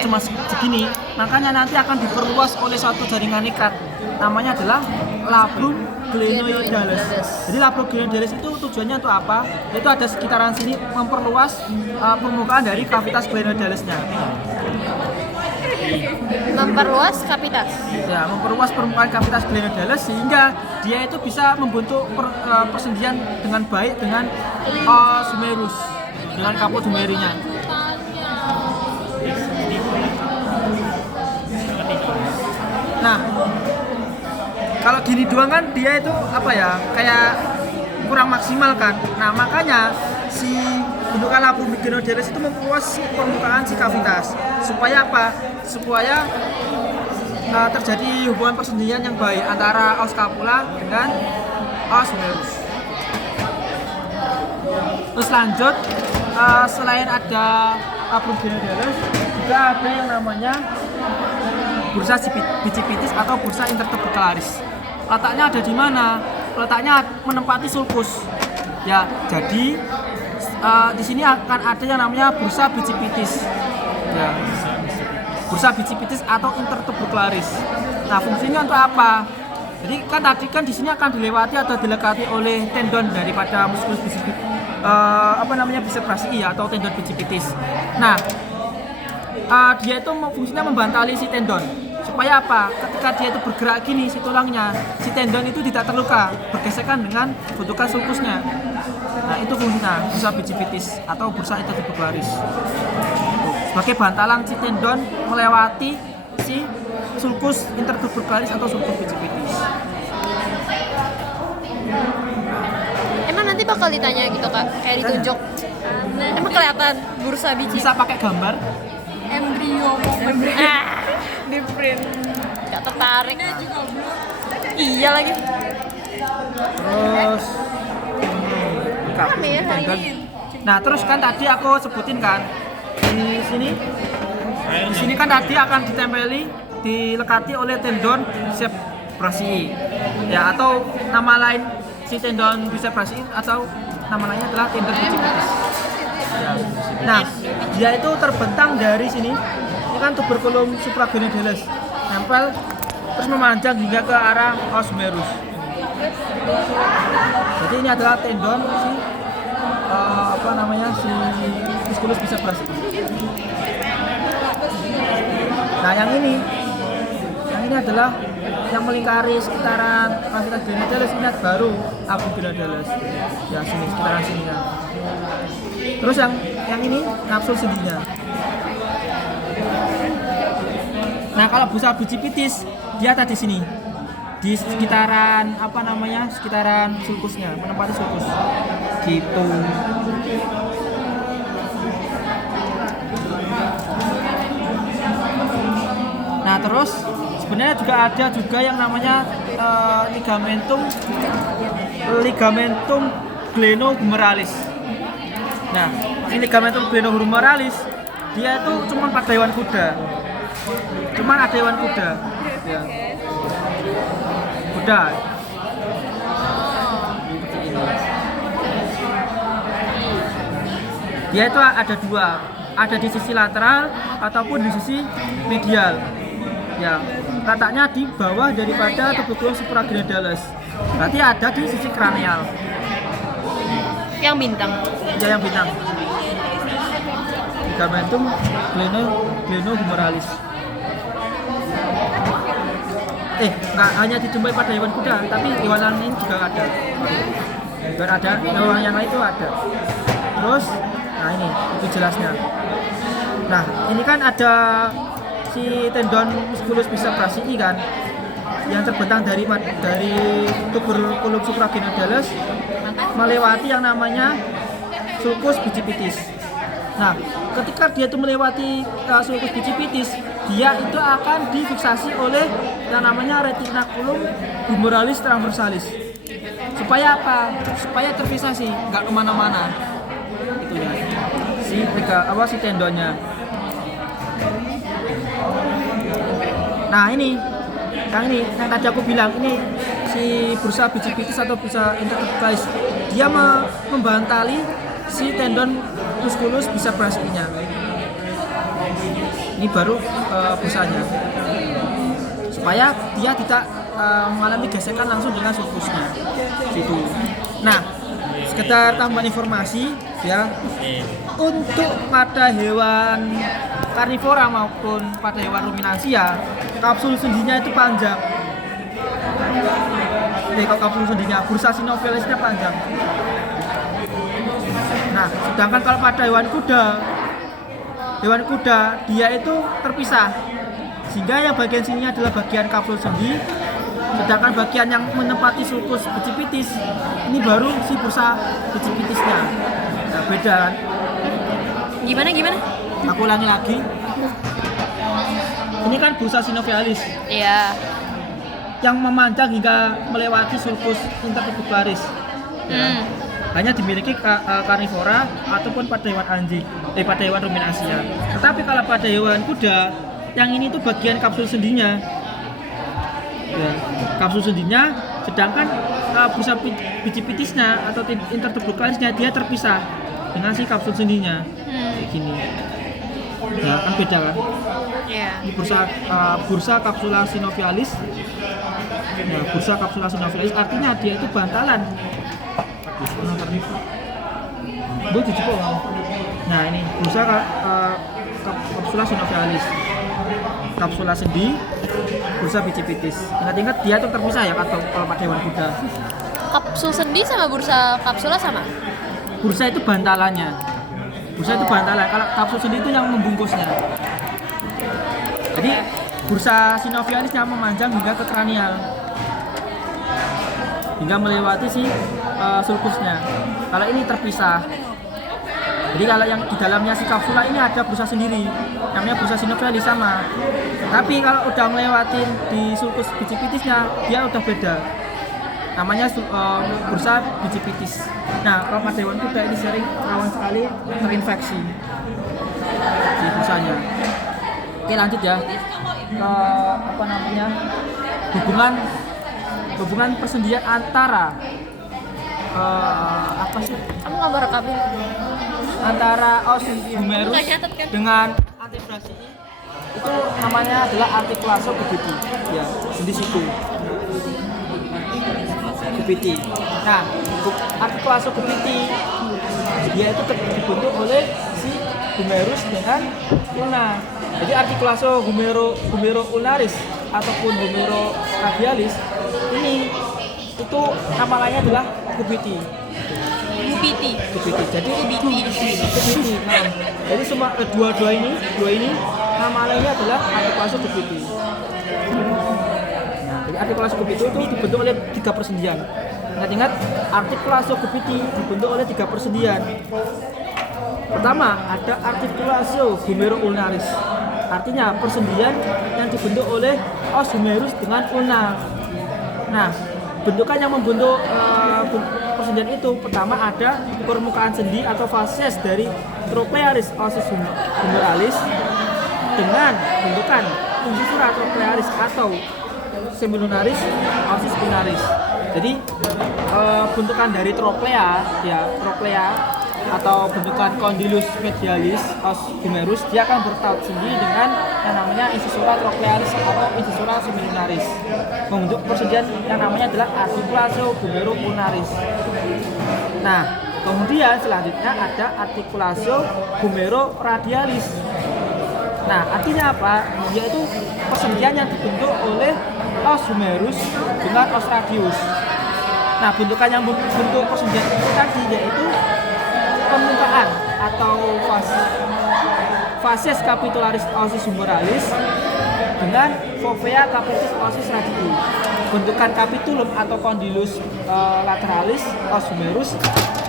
cuma segini, makanya nanti akan diperluas oleh suatu jaringan ikat. Namanya adalah labrum glenoidalis. Jadi labrum glenoidalis itu tujuannya untuk apa? Itu ada sekitaran sini memperluas permukaan dari kavitas glenoidalisnya. Memperluas kavitas. Ya, memperluas permukaan kavitas glenoidalis sehingga dia itu bisa membentuk persendian dengan baik dengan os humerus, dengan kaput humerinya. Nah, kalau gini doang kan dia itu apa ya, kayak kurang maksimal kan. Nah, makanya si bentukan labrum glenoidalis itu memperluas permukaan si kavitas. Supaya apa? Supaya terjadi hubungan persendian yang baik antara os scapula dengan os humerus. Terus lanjut, selain ada labrum glenoidalis, juga ada yang namanya bursa bicipitis atau bursa intertubercularis. Letaknya ada di mana? Letaknya menempati sulcus. Ya, jadi di sini akan ada yang namanya bursa bicipitis. Ya, bursa bicipitis atau intertubercularis. Nah, fungsinya untuk apa? Jadi kan tadi kan di sini akan dilewati atau dilekati oleh tendon daripada muskulus bicipitis, bicep brachii atau tendon bicipitis. Nah, dia itu fungsinya membantali si tendon. Supaya apa? Ketika dia itu bergerak gini, si tulangnya, si tendon itu tidak terluka, bergesekan dengan bentukan sulcusnya. Nah, itu fungsinya bursa bicipitis atau bursa intertubercularis. Sebagai bantalan si tendon melewati si sulcus intertubercularis atau sulcus bicipitis. Emang nanti bakal ditanya gitu Kak, kayak ditunjuk. Emang kelihatan bursa biji. Bisa pakai gambar Embrio. Di print. Gak tertarik. Iya lagi. terus Rame ya hari tendon. ini. Nah, terus kan tadi aku sebutin kan di sini kan tadi akan ditempeli, dilekati oleh tendon bicep brachii. Ya, atau nama lain si tendon bicep brachii atau nama lainnya adalah tendon bicipitis. Ya. Nah, dia itu terbentang dari sini. Ini kan tuberculum supraglenoidalis, nempel terus memanjang hingga ke arah os humerus. Jadi ini adalah tendon si si musculus bicep brachii. Nah, yang ini adalah yang melingkari sekitaran kavitas glenoidalis. Ini baru labrum glenoidalis. Ya, sini sekitaran sini kan. Terus yang ini kapsul sendinya. Nah, kalau bursa bicipitis dia ada di sini. Di sekitaran sekitaran sulcusnya, menempati sulcus. Gitu. Nah, terus sebenarnya juga ada yang namanya ligamentum glenohumeralis. Nah, ini ligamentum glenohumeralis dia itu cuma pada hewan kuda. Cuman ada hewan kuda. Ya. Kuda. Dia itu ada dua, ada di sisi lateral ataupun di sisi medial. Ya, letaknya di bawah daripada tuberculum supraglenoidalis. Berarti ada di sisi kranial. Yang bintang. Ya, yang bintang. Ligamentum glenohumeralis. Nggak hanya dijumpai pada hewan kuda, tapi hewan lain juga ada. Hewan yang lain itu ada. Terus, nah ini, itu jelasnya. Nah, ini kan ada si tendon musculus bicep brachii kan, yang terbentang dari tuberculum supraglenoidalis melewati yang namanya sulcus bicipitis. Nah, ketika dia itu melewati sulcus bicipitis, dia itu akan difiksasi oleh yang namanya retinaculum humeralis transversalis. Supaya apa? Supaya terfiksasi, nggak kemana-mana. Itu ya. Si tendonnya. Nah, ini yang tadi aku bilang, ini si bursa bicipitis atau bursa intertubercularis, dia membantali si tendon musculus bicep brachii-nya. Ini baru bursanya. Supaya dia tidak mengalami gesekan langsung dengan sulcusnya. Gitu. Nah, sekedar tambahan informasi ya. Untuk pada hewan karnivora maupun pada hewan ruminansia, kapsul sendinya itu panjang. Kalau kapsul sendinya, bursa sinovialisnya panjang. Nah, sedangkan kalau pada hewan kuda dia itu terpisah. Sehingga yang bagian sininya adalah bagian kapsul sendi, sedangkan bagian yang menempati sulcus bicipitis ini baru si bursa bicipitisnya. Nah, beda kan? Gimana? Aku ulangi lagi. Ini kan bursa sinovialis Iya. yang memanjang hingga melewati sulcus intertubularis. Hanya dimiliki karnivora ataupun pada hewan anjing, pada hewan ruminansia. Tetapi kalau pada hewan kuda, yang ini tuh bagian kapsul sendinya. Ya, kapsul sendinya, sedangkan bursa bicipitisnya atau intertubularisnya dia terpisah dengan si kapsul sendinya. Kayak gini. Nah, kan beda kan? Iya. Ini bursa kapsula sinovialis. Nah, bursa kapsula sinovialis artinya dia itu bantalan. Nah, ini bursa kapsula sinovialis. Kapsula sendi, bursa bicipitis. Ingat-ingat dia itu terpisah ya kalau pada hewan kuda. Kapsul sendi sama bursa kapsula sama? Bursa itu bantalannya. Bursa itu bantalan. Kalau kapsul sendi itu yang membungkusnya. Jadi bursa sinovialis yang memanjang hingga ke kranial, hingga melewati si sulcusnya. Kalau ini terpisah. Jadi kalau yang di dalamnya si kapsula ini ada bursa sendiri, namanya bursa sinovialis sama. Tapi kalau udah melewati di sulcus bicipitisnya, dia udah beda. Namanya bursa bicipitis. Nah, kalau pada hewan kuda ini sering rawan sekali terinfeksi di bursanya. Oke, lanjut ya ke hubungan persendian antara Kamu nggak merekapin? antara os humerus Nggak nyatet kan? dengan antebrasi itu namanya adalah artikulasi kubiti ya, di situ kubiti. Nah, artikulasi kubiti dia itu dibentuk oleh si humerus dengan ulna. Jadi artikulasi humero ulnaris ataupun humero radialis ini itu nama lainnya adalah kubiti. Jadi kubiti. Nah, jadi semua dua ini nama lainnya adalah artikulasi kubiti. Nah, jadi artikulasi kubiti itu dibentuk oleh 3 persendian. Ingat, artikulasi kubiti dibentuk oleh 3 persendian. Pertama, ada artikulasi humero-ulnaris. Artinya persendian yang dibentuk oleh os humerus dengan ulna. Nah, bentukan yang membentuk persendian itu pertama ada permukaan sendi atau fases dari trochlearis osis humeralis dengan bentukan incisura trochlearis atau semilunaris osis lunaris. Jadi bentukan dari trochlea atau bentukan condylus medialis os humerus dia akan bertaut sendi dengan yang namanya incisura trochlearis atau incisura semilunaris, membentuk persendian yang namanya adalah artikulasi humero-ulnaris. Nah, kemudian selanjutnya ada artikulasi humero-radialis. Nah, artinya apa? Yaitu persendian yang dibentuk oleh os humerus dengan os radius. Nah, bentukan yang membentuk persendian itu tadi yaitu pembukaan atau fases capitularis osis humeralis dengan fovea capitis osis radii. Bentukan capitulum atau condylus lateralis os humerus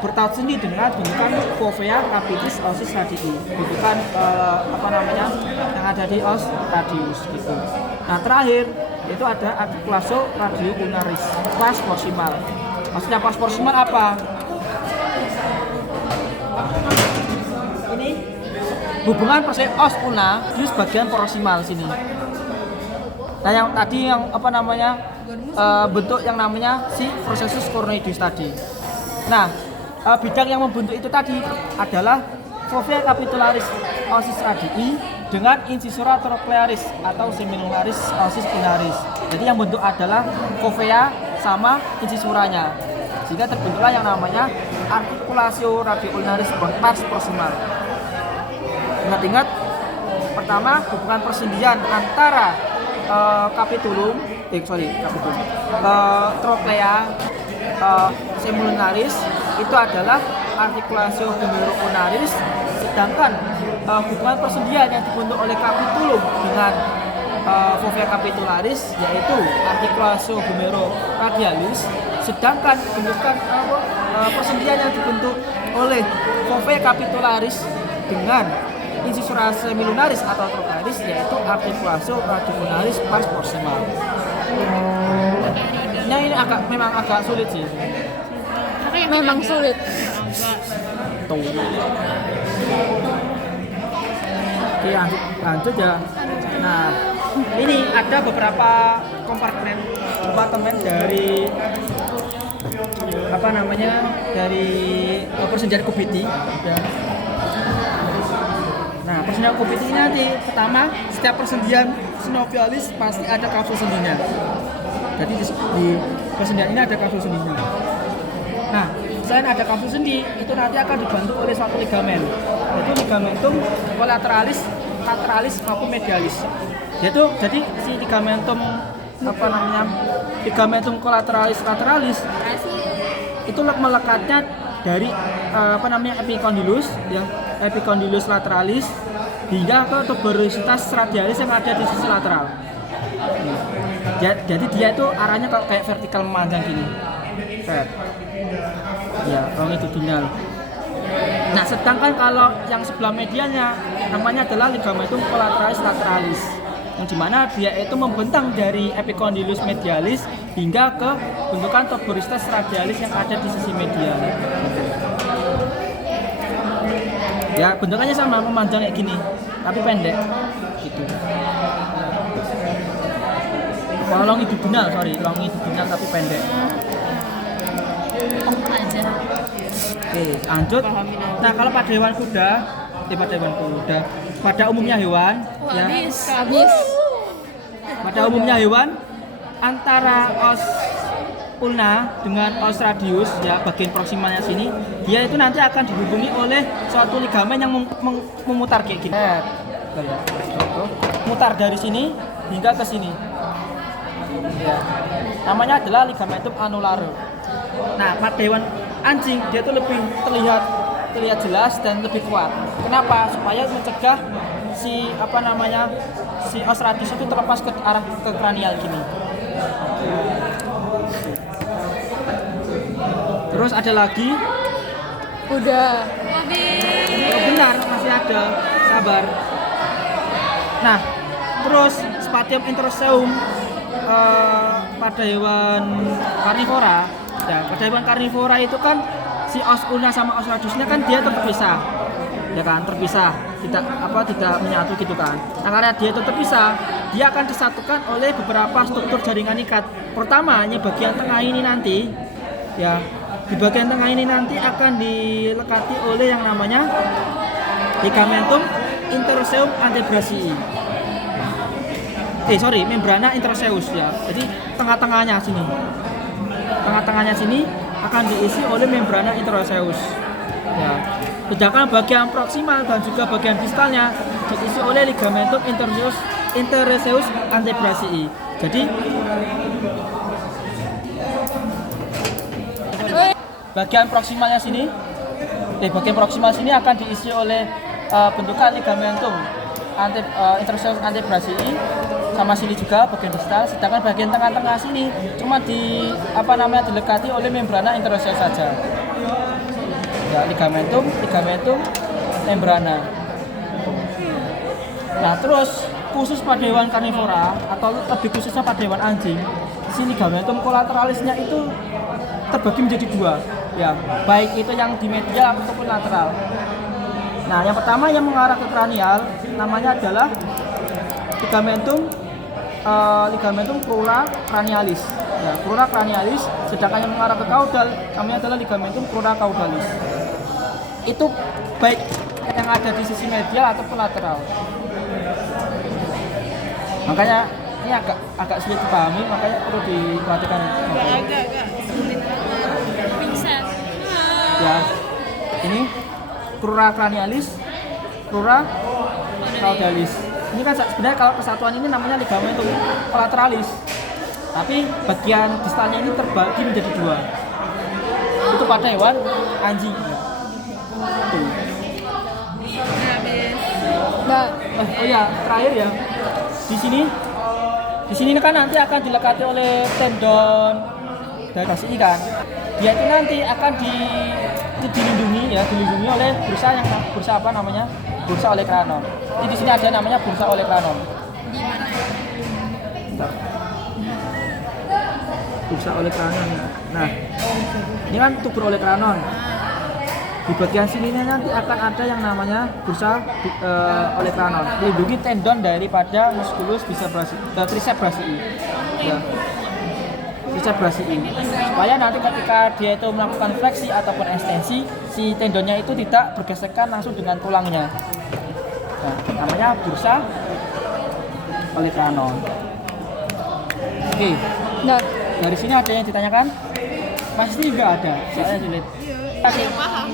bertaut sendi dengan bentukan fovea capitis osis radii. Bentukan yang ada di os radius gitu. Nah, terakhir itu ada artikulasi radio ulnaris pas proximal. Maksudnya pas proximal apa? Ini hubungan persen os ulna di bagian proximal sini. Nah, yang tadi bentuk yang namanya si processus coronoidus tadi. Nah, bidang yang membentuk itu tadi adalah fovea capitularis osis radii dengan incisura troclearis atau semilungaris osis ulnaris. Jadi yang bentuk adalah fovea sama incisuranya. Sehingga terbentuklah yang namanya articulatio radioulnaris pars proximal. Ingat-ingat, pertama hubungan persendian antara trochlea semilungaris itu adalah articulatio humeroulnaris, sedangkan hubungan persendian yang dibentuk oleh capitulum dengan fovea capitularis yaitu articulatio humeroradialis, sedangkan bentukan persendian yang dibentuk oleh fovea capitularis dengan incisura semilunaris atau troclearis yaitu articulatio radioulnaris pars proximal. Nah, ini memang agak sulit sih. Memang sulit. Tuh. Oke, lanjut ya. Nah, ini ada beberapa kompartemen dari dari persendian Kubiti. Ya. Nah, persendian Kubiti ini nanti pertama setiap persendian synovialis pasti ada kapsul sendinya. Jadi di persendian ini ada kapsul sendinya. Nah, selain ada kapsul sendi, itu nanti akan dibantu oleh suatu ligamen, yaitu ligamentum collaterales, lateralis maupun medialis. Jadi si ligamentum ligamentum collaterales lateralis itu melekatnya dari epicondylus ya, epicondylus lateralis hingga ke tuberositas radialis yang ada di sisi lateral. Jadi dia itu arahnya kayak vertikal memanjang gini. Ya, longitudinal. Nah, sedangkan kalau yang sebelah medialnya namanya adalah ligamentum collaterales lateralis, yang dimana dia itu membentang dari epicondylus medialis hingga ke bentukan tuberositas radialis yang ada di sisi medial. Ya, bentukannya sama, memanjang kayak gini, tapi pendek, gitu. Longitudinal tapi pendek. Oke, lanjut. Nah, kalau pada umumnya hewan, Habis. pada umumnya hewan antara os ulna dengan os radius ya, bagian proksimalnya sini, dia itu nanti akan dihubungi oleh suatu ligamen yang memutar kayak gini. Mutar dari sini hingga ke sini. Ya. Namanya adalah ligamentum annulare. Nah, pada hewan anjing dia tuh lebih terlihat jelas dan lebih kuat. Kenapa? Supaya mencegah si os radius itu terlepas ke arah ke kranial gini. Terus ada lagi. Udah. Oh, benar, masih ada. Sabar. Nah, terus spatium interoseum pada hewan karnivora. Ya, pada hewan karnivora itu kan si os ulna sama os radiusnya kan dia terpisah. Ya kan, terpisah. Tidak menyatu gitu kan. Nah, karena dia itu terpisah, dia akan disatukan oleh beberapa struktur jaringan ikat. Pertama, ini bagian tengah ini nanti ya. Di bagian tengah ini nanti akan dilekati oleh yang namanya ligamentum interoseum antebrasii. Membrana interoseus ya. Jadi tengah-tengahnya sini akan diisi oleh membrana interoseus. Ya. Sedangkan bagian proksimal dan juga bagian distalnya diisi oleh ligamentum interoseus antebrasii. Jadi bagian proksimal sini akan diisi oleh bentukan ligamentum interoseus antebrasii sama sini juga bagian distal, sedangkan bagian tengah-tengah sini cuma dilekati oleh membrana interoseus saja. Ya, ligamentum membrana. Nah, terus khusus pada hewan karnivora atau lebih khususnya pada hewan anjing, si ligamentum collateralisnya itu terbagi menjadi dua, ya, baik itu yang di medial ataupun lateral. Nah, yang pertama yang mengarah ke kranial namanya adalah ligamentum crura cranialis. Ya, crura cranialis, sedangkan yang mengarah ke caudal namanya adalah ligamentum crura caudalis. Itu baik yang ada di sisi medial ataupun lateral. Makanya ini agak sulit dipahami, makanya perlu diperhatikan. Agak sulit banget. Pingsan. Ya, ini crura cranialis, crura caudalis. Ini kan sebenarnya kalau kesatuan ini namanya ligamentum collaterales. Tapi bagian distalnya ini terbagi menjadi dua. Itu pada hewan anjing. Tuh. Mbak, Oh ya, terakhir ya. Di sini kan nanti akan dilekati oleh tendon darasi kan. Dia itu nanti akan dilindungi oleh bursa apa namanya? Bursa olecranon. Jadi di sini ada namanya bursa olecranon. di mana? Bentar. Bursa olecranon. Nah, ini kan tuber olecranon. Di bagian sini nanti akan ada yang namanya bursa olecranon, melindungi tendon daripada musculus triceps brachii. Ya. Triceps brachii. Supaya nanti ketika dia itu melakukan fleksi ataupun ekstensi, si tendonnya itu tidak bergesekan langsung dengan tulangnya. Nah, namanya bursa olecranon. Oke. Nah, Dari sini ada yang ditanyakan? Pasti nggak ada, soalnya sulit. Ada yang paham.